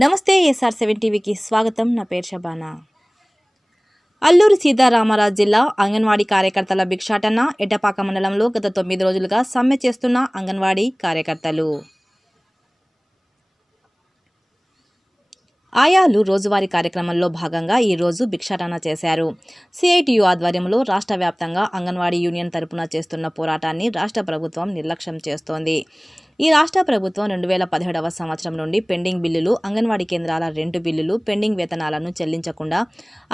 నమస్తే SR7 టీవీకి స్వాగతం. నా పేరు షబానా. అల్లూరి సీతారామరాజు జిల్లా అంగన్వాడీ కార్యకర్తల భిక్షాటన ఎటపాక మండలంలో గత 9 రోజులుగా సమ్మె చేస్తున్న అంగన్వాడీ కార్యకర్తలు. ఆయాలు రోజువారీ కార్యక్రమంలో భాగంగా ఈ రోజు భిక్షాటన చేశారు. CITU ఆధ్వర్యంలో రాష్ట్ర వ్యాప్తంగా అంగన్వాడీ యూనియన్ తరపున చేస్తున్న పోరాటాన్ని రాష్ట్ర ప్రభుత్వం నిర్లక్ష్యం చేస్తోంది. ఈ రాష్ట్ర ప్రభుత్వం 2017వ సంవత్సరం నుండి పెండింగ్ బిల్లులు, అంగన్వాడీ కేంద్రాల రెంటు బిల్లులు, పెండింగ్ వేతనాలను చెల్లించకుండా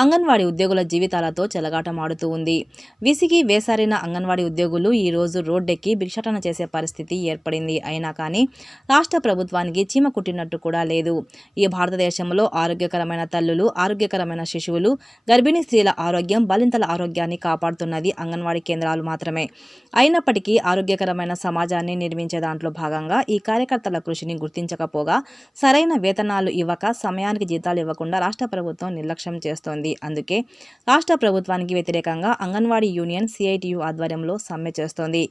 అంగన్వాడీ ఉద్యోగుల జీవితాలతో చెలగాటమాడుతూ ఉంది. విసిగి వేసారిన అంగన్వాడీ ఉద్యోగులు ఈ రోజు రోడ్డెక్కి భిక్షాటన చేసే పరిస్థితి ఏర్పడింది. అయినా కానీ రాష్ట్ర ప్రభుత్వానికి చీమ కుట్టినట్టు కూడా లేదు. ఈ భారతదేశంలో ఆరోగ్యకరమైన తల్లులు, ఆరోగ్యకరమైన శిశువులు, గర్భిణీ స్త్రీల ఆరోగ్యం, బాలింతల ఆరోగ్యాన్ని కాపాడుతున్నది అంగన్వాడీ కేంద్రాలు మాత్రమే. అయినప్పటికీ ఆరోగ్యకరమైన సమాజాన్ని నిర్మించే దాంట్లో భాగంగా ఈ కార్యకర్తల కృషిని గుర్తించకపోగా సరైన వేతనాలు ఇవ్వక సమయానికి జీతాలు ఇవ్వకుండా రాష్ట్ర ప్రభుత్వం నిర్లక్ష్యం చేస్తోంది. అందుకే రాష్ట్ర ప్రభుత్వానికి వ్యతిరేకంగా అంగన్వాడీ యూనియన్ CITU ఆధ్వర్యంలో సమ్మె చేస్తోంది.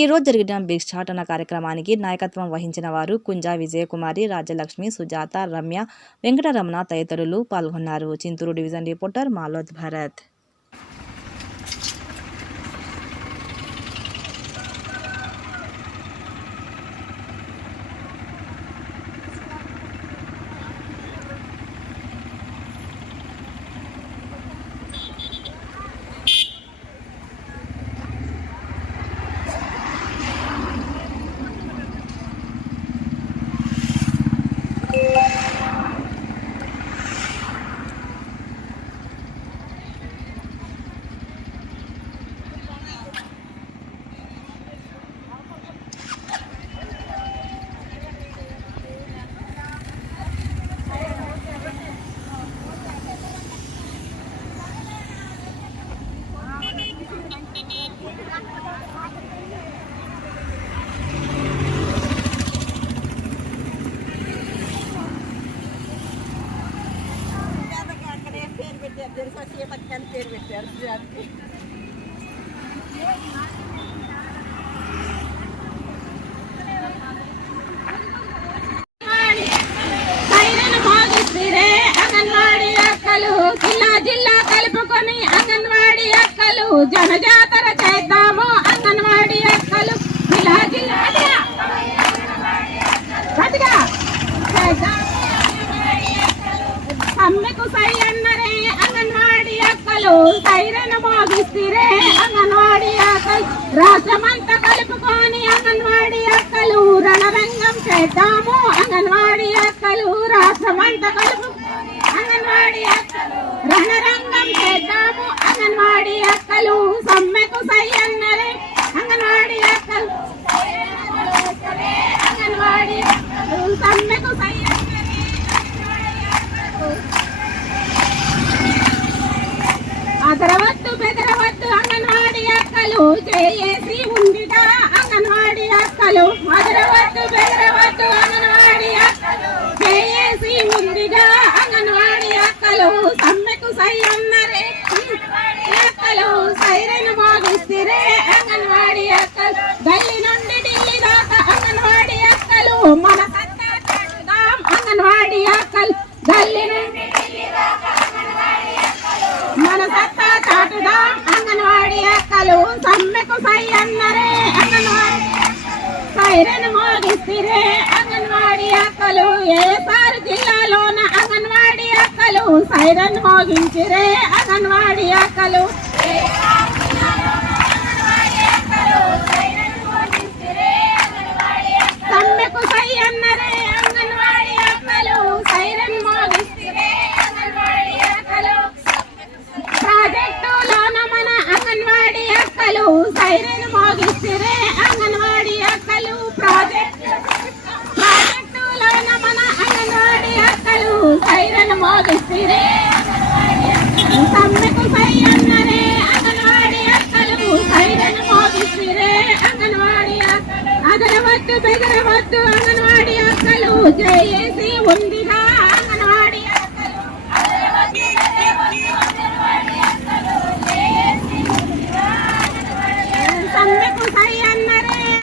ఈ రోజు జరిగిన భిక్షాటన కార్యక్రమానికి నాయకత్వం వహించిన వారు కుంజా విజయకుమారి, రాజ్యలక్ష్మి, సుజాత, రమ్య, వెంకటరమణ తదితరులు పాల్గొన్నారు. Chintur division reporter Malod Bharat. జిల్లా కలుపుకొని అంగన్వాడీ అక్కలు జనజాతర చేద్దాము. అంగన్వాడీ అక్కలు జిల్లా సమ్మెకు సై అన్నరే అంగన్వాడీ అక్కలు సైరన మోగిస్తే అంగన్వాడీ అక్కలు రాష్ట్రమంతా కలుపుకొని అంగన్వాడీ అక్కలు రణరంగం చేద్దాము. అంగన్వాడీ అక్కలు రాష్ట్రమంతా కలుపుకొని అంగన్వాడీ అక్కలు రణరంగం చేద్దాము. అంగన్వాడీ అక్కలు సమ్మెకు సై అన్నరే అంగన్వాడీ అక్కలు అంగన్వాడీ అక్కలు సమ్మెకు సై అదరవద్దు బెదరవద్దు అంగన్వాడీ అక్కలు చేసి ఉందిగా. అంగన్వాడీ అక్కలు అదరవద్దు బెదరవద్దు అంగన్వాడీ అక్కలు చేసి ఉందిగా. అంగన్వాడీ అక్కలు సమ్మెకు సై అన్నరే అక్కలు సైరన్ మోగిస్తే అంగన్వాడీ అక్కలు గల్లీ నుండి ఢిల్లీ దాకా అంగన్వాడీ అక్కలు మన సత్తా చాటుదాం. అంగన్వాడీ అక్కలు గల్లీ నుండి ఢిల్లీ దాకా మన సత్తా చాటుదాం. అంగన్వాడీ అక్కలు సమ్మెకు సై అన్నరే అంగన్వాడీ సైరన్ మోగిస్తే అంగన్వాడీ అక్కలు ఏసారు జిల్లాలోన అంగన్వాడీ అక్కలు సైరన్ మోగించిరే. అంగన్వాడీ అక్కలు సమ్మెకు సై అన్నరే అంగన్వాడీ అక్కలు సైరన్ మోగిస్తే అంగన్వాడీ అక్కలు ప్రాజెక్టులోన మన అంగన్వాడీ అక్కలు సైరన్ మోగిస్తే అంగన్వాడీ అక్కలు ప్రాజెక్టులోన మన అంగన్వాడీ అక్కలు సైరన్ మోగిస్తే సమ్మెకు సై అన్నరే అంగన్వాడీ అక్కలు సైరన్ మోగిస్తే అంగన్వాడీ అదరవద్దు బెదరవద్దు అంగన్వాడీ అక్కలు చేసి ఉంది.